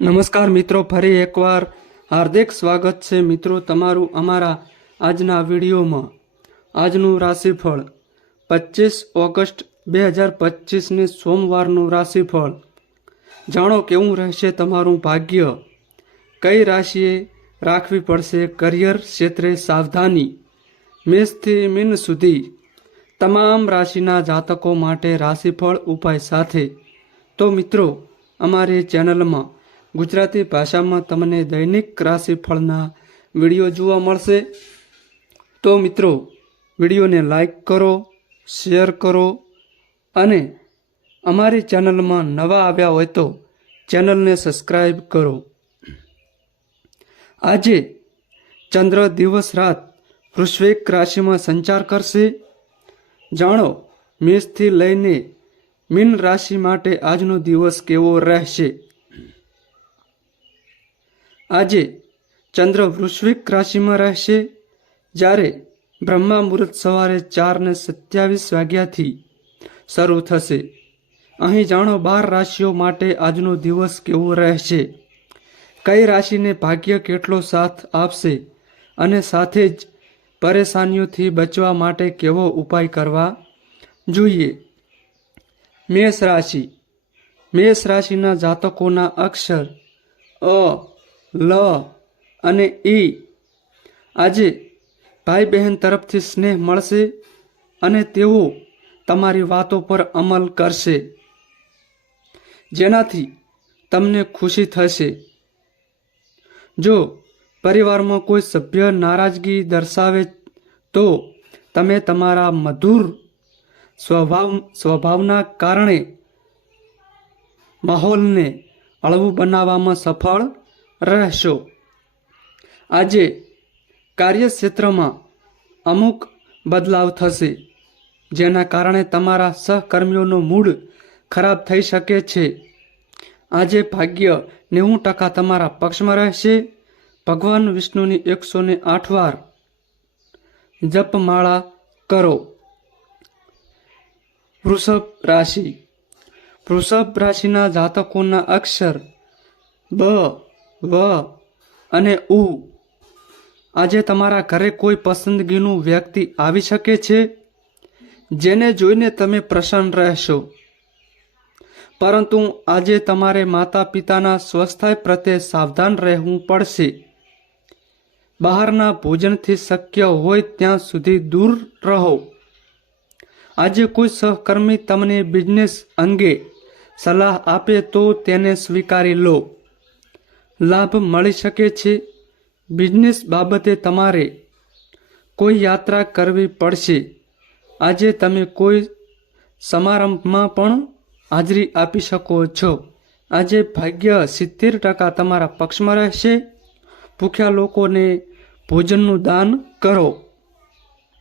નમસ્કાર મિત્રો, ફરી એકવાર હાર્દિક સ્વાગત છે મિત્રો તમારું અમારા આજના વિડીયોમાં. આજનું રાશિફળ પચીસ ઓગસ્ટ બે હજાર પચીસની સોમવારનું રાશિફળ. જાણો કેવું રહેશે તમારું ભાગ્ય? કઈ રાશિએ રાખવી પડશે કરિયર ક્ષેત્રે સાવધાની? મેષથી મીન સુધી તમામ રાશિના જાતકો માટે રાશિફળ ઉપાય સાથે. તો મિત્રો, અમારી ચેનલમાં ગુજરાતી ભાષામાં તમને દૈનિક રાશિફળના વીડિયો જોવા મળશે. તો મિત્રો, વિડીયોને લાઈક કરો, શેર કરો અને અમારી ચેનલમાં નવા આવ્યા હોય તો ચેનલને સબસ્ક્રાઈબ કરો. આજે ચંદ્ર દિવસ રાત વૃશ્વિક રાશિમાં સંચાર કરશે. જાણો, મેષથી લઈને મીન રાશિ માટે આજનો દિવસ કેવો રહેશે? આજે ચંદ્ર વૃશ્વિક રાશિમાં રહેશે જ્યારે બ્રહ્મા મુહૂર્ત સવારે ચારને સત્યાવીસ વાગ્યાથી શરૂ થશે. અહીં જાણો બાર રાશિઓ માટે આજનો દિવસ કેવો રહેશે? કઈ રાશિને ભાગ્ય કેટલો સાથ આપશે અને સાથે જ પરેશાનીઓથી બચવા માટે કેવો ઉપાય કરવા? જોઈએ. મેષ રાશિ. મેષ રાશિના જાતકોના અક્ષર અ લ અને ઈ. આજે ભાઈ બહેન તરફથી સ્નેહ મળશે અને તેઓ તમારી વાતો પર અમલ કરશે. જેનાથી તમને ખુશી થશે. જો પરિવારમાં કોઈ સભ્ય નારાજગી દર્શાવે તો તમે તમારા મધુર સ્વભાવ, સ્વભાવના કારણે માહોલને હળવું બનાવવામાં સફળ રહેશો. આજે કાર્યક્ષેત્રમાં અમુક બદલાવ થશે, જેના કારણે તમારા સહકર્મીઓનો મૂડ ખરાબ થઈ શકે છે. આજે ભાગ્ય નેવું ટકા તમારા પક્ષમાં રહેશે. ભગવાન વિષ્ણુની એકસો ને આઠ વાર જપમાળા કરો. વૃષભ રાશિ. વૃષભ રાશિના જાતકોના અક્ષર બ વ અને ઉ. આજે તમારા ઘરે કોઈ પસંદગીનું વ્યક્તિ આવી શકે છે? જેને જોઈને તમે પ્રસન્ન રહેશો. પરંતુ આજે તમારે માતા પિતાના સ્વસ્થય પ્રત્યે સાવધાન રહેવું પડશે. બહારના ભોજનથી શક્ય હોય ત્યાં સુધી દૂર રહો. આજે કોઈ સહકર્મી તમને બિઝનેસ અંગે સલાહ આપે તો તેને સ્વીકારી લો. લાભ મળી શકે છે. બિઝનેસ બાબતે તમારે કોઈ યાત્રા કરવી પડશે. આજે તમે કોઈ સમારંભમાં પણ હાજરી આપી શકો છો. આજે ભાગ્ય સિત્તેર ટકા તમારા પક્ષમાં રહેશે. ભૂખ્યા લોકોને ભોજનનું દાન કરો.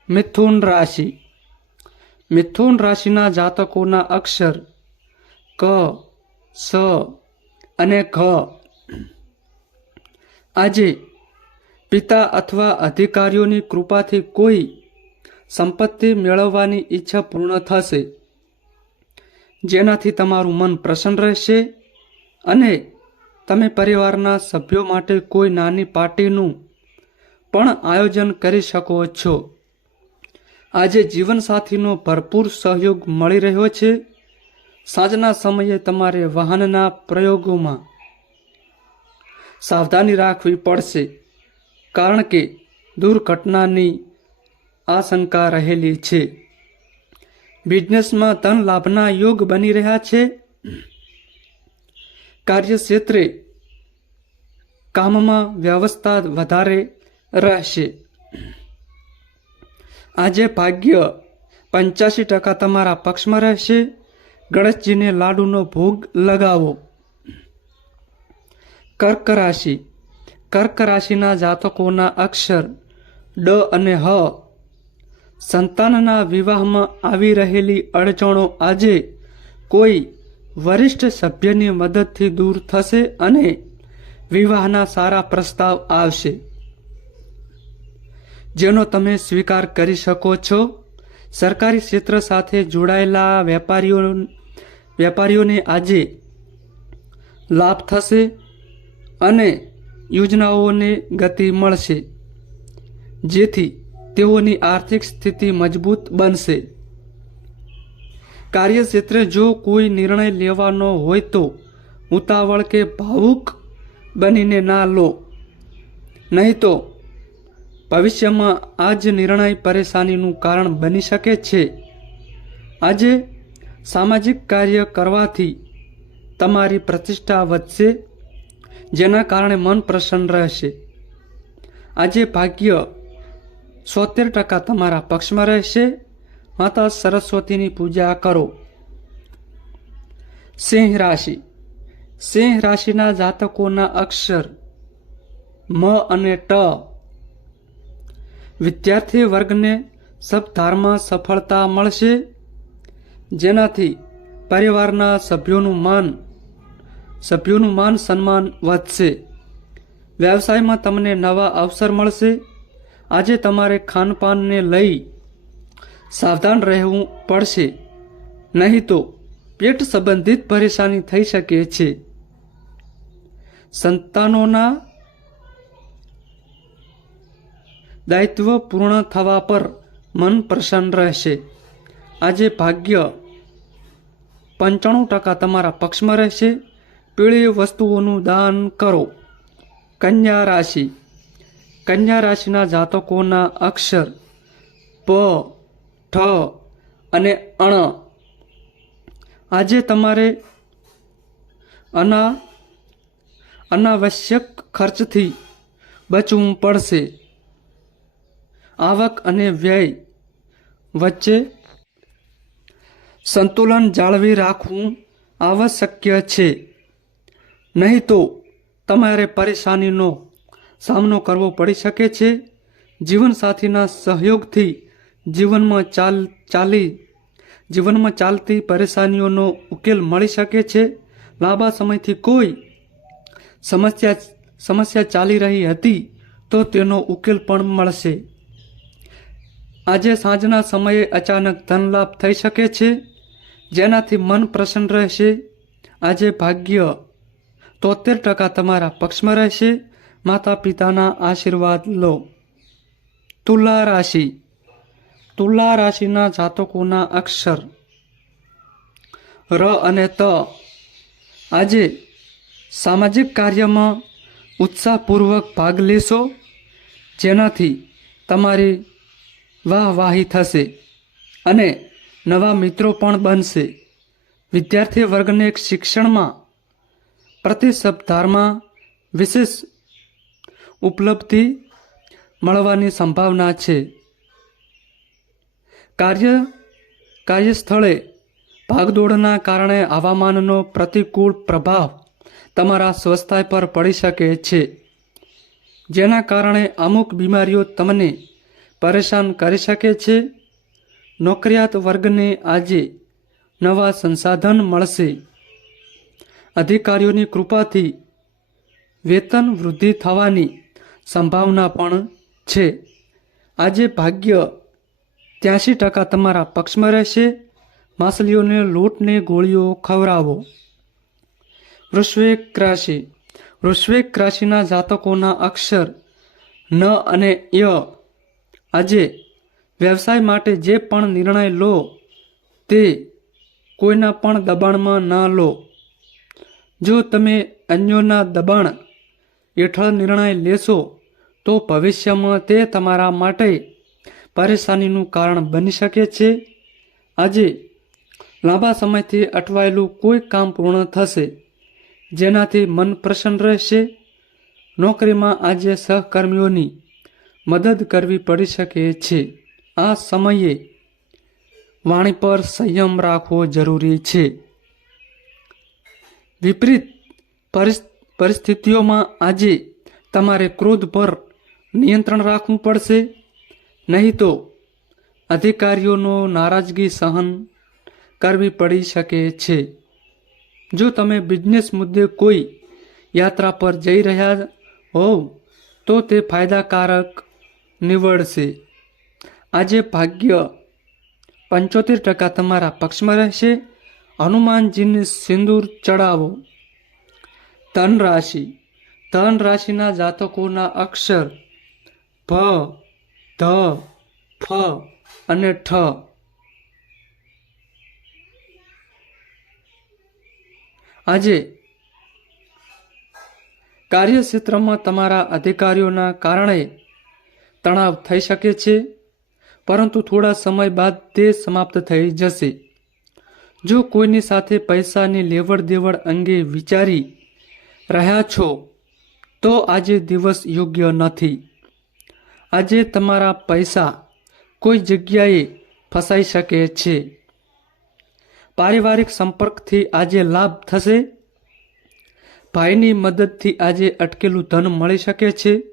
મિથુન રાશિ. મિથુન રાશિના જાતકોના અક્ષર ક, સ અને ઘ. આજે પિતા અથવા અધિકારીઓની કૃપાથી કોઈ સંપત્તિ મેળવવાની ઈચ્છા પૂર્ણ થશે. જેનાથી તમારું મન પ્રસન્ન રહેશે અને તમે પરિવારના સભ્યો માટે કોઈ નાની પાર્ટીનું પણ આયોજન કરી શકો છો. આજે જીવનસાથીનો ભરપૂર સહયોગ મળી રહ્યો છે. સાંજના સમયે તમારે વાહનના પ્રયોગોમાં સાવધાની રાખવી પડશે. કારણ કે દુર્ઘટનાની આશંકા રહેલી છે. બિઝનેસમાં ધન લાભના યોગ બની રહ્યા છે. કાર્યક્ષેત્રે કામમાં વ્યવસ્થા વધારે રહેશે. આજે ભાગ્ય પંચ્યાસી ટકા તમારા પક્ષમાં રહેશે. ગણેશજીને લાડુનો ભોગ લગાવો. કર્ક રાશિ કર્ક રાશિના જાતકોના અક્ષર ડ અને હ. સંતાનના વિવાહમાં આવી રહેલી અડચણો આજે કોઈ વરિષ્ઠ સભ્યની મદદથી દૂર થશે અને વિવાહના સારા પ્રસ્તાવ આવશે. જેનો તમે સ્વીકાર કરી શકો છો. સરકારી ક્ષેત્ર સાથે જોડાયેલા વેપારીઓ વેપારીઓને આજે લાભ થશે. અને યોજનાઓને ગતિ મળશે, જેથી તેઓની આર્થિક સ્થિતિ મજબૂત બનશે. કાર્યક્ષેત્રે જો કોઈ નિર્ણય લેવાનો હોય તો ઉતાવળ કે ભાવુક બનીને ના લો. નહીં તો ભવિષ્યમાં આ જ નિર્ણય પરેશાનીનું કારણ બની શકે છે. આજે સામાજિક કાર્ય કરવાથી તમારી પ્રતિષ્ઠા વધશે. જેના કારણે મન પ્રસન્ન રહેશે. આજે ભાગ્ય સોતેર ટકા તમારા પક્ષમાં રહેશે. માતા સરસ્વતીની પૂજા કરો. સિંહ રાશિ. સિંહ રાશિના જાતકોના અક્ષર મ અને ટ. વિદ્યાર્થી વર્ગને સબધારમાં સફળતા મળશે. જેનાથી પરિવારના સભ્યોનું માન સભ્યોનું માન સન્માન વધશે. વ્યવસાયમાં તમને નવા અવસર મળશે. આજે તમારે ખાનપાનને લઈ સાવધાન રહેવું પડશે. નહીં તો પેટ સંબંધિત પરેશાની થઈ શકે છે. સંતાનોના દાયિત્વ પૂર્ણ થવા પર મન પ્રસન્ન રહેશે. આજે ભાગ્ય પંચાણું ટકા તમારા પક્ષમાં રહેશે. પીળી વસ્તુઓનું દાન કરો કન્યા રાશિ કન્યા રાશિના જાતકોના અક્ષર પ ઠ અને અણ આજે તમારે અના અનાવશ્યક ખર્ચથી બચવું પડશે આવક અને વ્યય વચ્ચે સંતુલન જાળવી રાખવું આવશ્યક છે નહીં તો તમારે પરેશાનીનો સામનો કરવો પડી શકે છે. જીવનસાથીના સહયોગથી જીવનમાં ચાલ, ચાલી, જીવનમાં ચાલતી પરેશાનીઓનો ઉકેલ મળી શકે છે. લાંબા સમયથી કોઈ સમસ્યા સમસ્યા ચાલી રહી હતી તો તેનો ઉકેલ પણ મળશે. આજે સાંજના સમયે અચાનક ધનલાભ થઈ શકે છે. જેનાથી મન પ્રસન્ન રહેશે. આજે ભાગ્ય તોતેર ટકા તમારા પક્ષમાં રહેશે. માતા પિતાના આશીર્વાદ લો. તુલા રાશિ. તુલા રાશિના જાતકોના અક્ષર. ર અને ત. આજે સામાજિક કાર્યમાં ઉત્સાહપૂર્વક ભાગ લેશો. જેનાથી તમારી વાહવાહી થશે અને નવા મિત્રો પણ બનશે. વિદ્યાર્થી વર્ગને શિક્ષણમાં પ્રતિ વિશેષ ઉપલબ્ધિ મળવાની સંભાવના છે. કાર્ય, કાર્યસ્થળે ભાગદોડના કારણે હવામાનનો પ્રતિકૂળ પ્રભાવ તમારા સ્વાસ્થ્ય પર પડી શકે છે, જેના કારણે અમુક બીમારીઓ તમને પરેશાન કરી શકે છે. નોકરિયાત વર્ગને આજે નવા સંસાધન મળશે. અધિકારીઓની કૃપાથી વેતન વૃદ્ધિ થવાની સંભાવના પણ છે. આજે ભાગ્ય ત્યાંશી ટકા તમારા પક્ષમાં રહેશે. માછલીઓને લોટને ગોળીઓ ખવડાવો. વૃશ્વેક રાશિ. વૃશ્વેક રાશિના જાતકોના અક્ષર ન અને ય. આજે વ્યવસાય માટે જે પણ નિર્ણય લો, તે કોઈના પણ દબાણમાં ન લો. જો તમે અન્યોના દબાણ હેઠળ નિર્ણય લેશો, તો ભવિષ્યમાં તે તમારા માટે પરેશાનીનું કારણ બની શકે છે. આજે લાંબા સમયથી અટવાયેલું કોઈ કામ પૂર્ણ થશે, જેનાથી મન પ્રસન્ન રહેશે. નોકરીમાં આજે સહકર્મીઓની મદદ કરવી પડી શકે છે. આ સમયે વાણી પર સંયમ રાખવો જરૂરી છે. વિપરીત પરિસ- પરિસ્થિતિઓમાં આજે તમારે ક્રોધ પર નિયંત્રણ રાખવું પડશે. નહીં તો અધિકારીઓનો નારાજગી સહન કરવી પડી શકે છે. જો તમે બિઝનેસ મુદ્દે કોઈ યાત્રા પર જઈ રહ્યા હોવ, તો તે ફાયદાકારક નીવડશે. આજે ભાગ્ય પંચોતેર ટકા તમારા પક્ષમાં રહેશે. હનુમાનજીને સિંદૂર ચડાવો ધન રાશિ ધન રાશિના જાતકોના અક્ષર ભ ધ ફ અને ઠ આજે કાર્યક્ષેત્રમાં તમારા અધિકારીઓના કારણે તણાવ થઈ શકે છે, પરંતુ થોડા સમય બાદ તે સમાપ્ત થઈ જશે. જો કોઈની સાથે પૈસાની લેવડ દેવડ અંગે વિચારી રહ્યા છો, તો આજે દિવસ યોગ્ય નથી. આજે તમારા પૈસા કોઈ જગ્યાએ ફસાઈ શકે છે. પારિવારિક સંપર્કથી આજે લાભ થશે. ભાઈની મદદથી આજે અટકેલું ધન મળી શકે છે.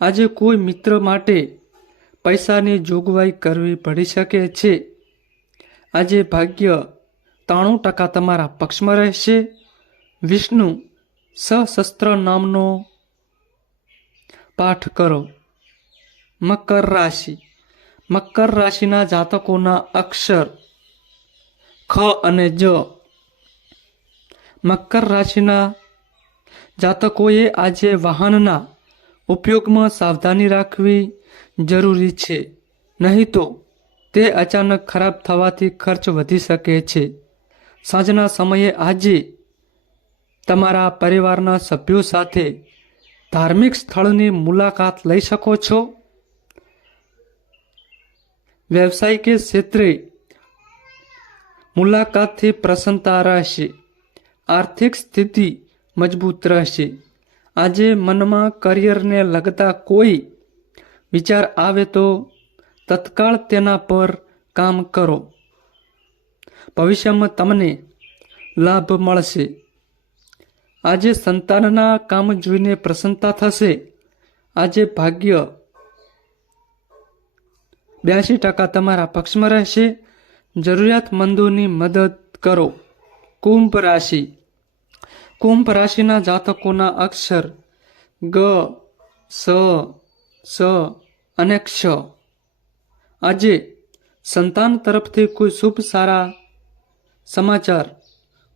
આજે કોઈ મિત્ર માટે પૈસાની જોગવાઈ કરવી પડી શકે છે. આજે ભાગ્ય ત્રાણું ટકા તમારા પક્ષમાં રહેશે. વિષ્ણુ સશસ્ત્ર નામનો પાઠ કરો. મકર રાશિ. મકર રાશિના જાતકોના અક્ષર ખ અને જ. મકર રાશિના જાતકોએ આજે વાહનના ઉપયોગમાં સાવધાની રાખવી જરૂરી છે. નહીં તો તે અચાનક ખરાબ થવાથી ખર્ચ વધી શકે છે. સાંજના સમયે આજે તમારા પરિવારના સભ્યો સાથે ધાર્મિક સ્થળની મુલાકાત લઈ શકો છો. વ્યવસાયિક ક્ષેત્રે મુલાકાતથી પ્રસન્નતા રહેશે. આર્થિક સ્થિતિ મજબૂત રહેશે. આજે મનમાં કરિયરને લગતા કોઈ વિચાર આવે તો તત્કાળ તેના પર કામ કરો. ભવિષ્યમાં તમને લાભ મળશે. આજે સંતાનના કામ જોઈને પ્રસન્નતા થશે. આજે ભાગ્ય બ્યાસી ટકા તમારા પક્ષમાં રહેશે. જરૂરિયાતમંદોની મદદ કરો. કુંભ રાશિ. કુંભ રાશિના જાતકોના અક્ષર ગ, સ સ અને ક્ષ. આજે સંતાન તરફથી કોઈ શુભ સારા સમાચાર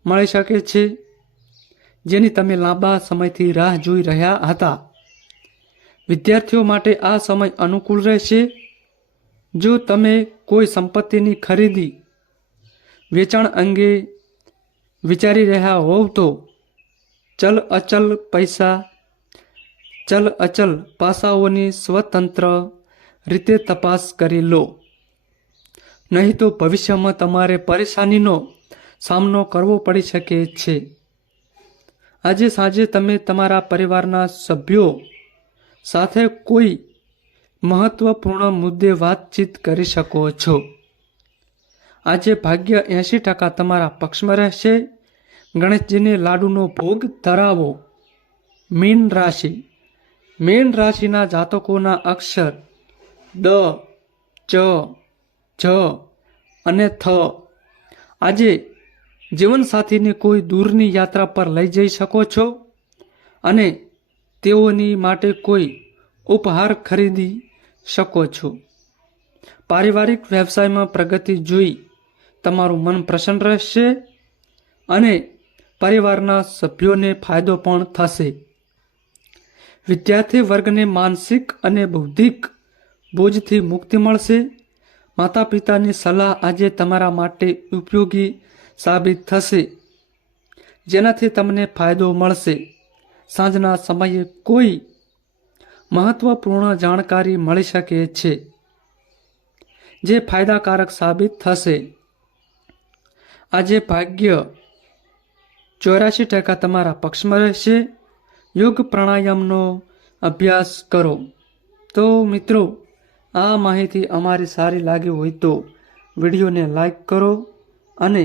મળી શકે છે, જેની તમે લાંબા સમયથી રાહ જોઈ રહ્યા હતા. વિદ્યાર્થીઓ માટે આ સમય અનુકૂળ રહેશે. જો તમે કોઈ સંપત્તિની ખરીદી, વેચાણ અંગે વિચારી રહ્યા હોવ તો ચલ અચલ પૈસા, ચલ અચલ પાસાઓની સ્વતંત્ર રીતે તપાસ કરી લો. નહીં તો ભવિષ્યમાં તમારે પરેશાનીનો સામનો કરવો પડી શકે છે. આજે સાંજે તમે તમારા પરિવારના સભ્યો સાથે કોઈ મહત્વપૂર્ણ મુદ્દે વાતચીત કરી શકો છો. આજે ભાગ્ય એંશી ટકા તમારા પક્ષમાં રહેશે. ગણેશજીને લાડુનો ભોગ ધરાવો. મીન રાશિ. મીન રાશિના જાતકોના અક્ષર દ, ચ, જ અને થ. આજે જીવનસાથીને કોઈ દૂરની યાત્રા પર લઈ જઈ શકો છો? અને તેઓની માટે કોઈ ઉપહાર ખરીદી શકો છો? પારિવારિક વ્યવસાયમાં પ્રગતિ જોઈ તમારું મન પ્રસન્ન રહેશે અને પરિવારના સભ્યોને ફાયદો પણ થશે. વિદ્યાર્થી વર્ગને માનસિક અને બૌદ્ધિક બોજથી મુક્તિ મળશે. માતા પિતાની સલાહ આજે તમારા માટે ઉપયોગી સાબિત થશે. જેનાથી તમને ફાયદો મળશે. સાંજના સમયે કોઈ મહત્વપૂર્ણ જાણકારી મળી શકે છે, જે ફાયદાકારક સાબિત થશે. આજે ભાગ્ય ચોરાશી ટકા તમારા પક્ષમાં રહેશે. યોગ પ્રાણાયામનો અભ્યાસ કરો. તો મિત્રો, આ માહિતી અમારી સારી લાગી હોય તો વિડીયોને લાઈક કરો અને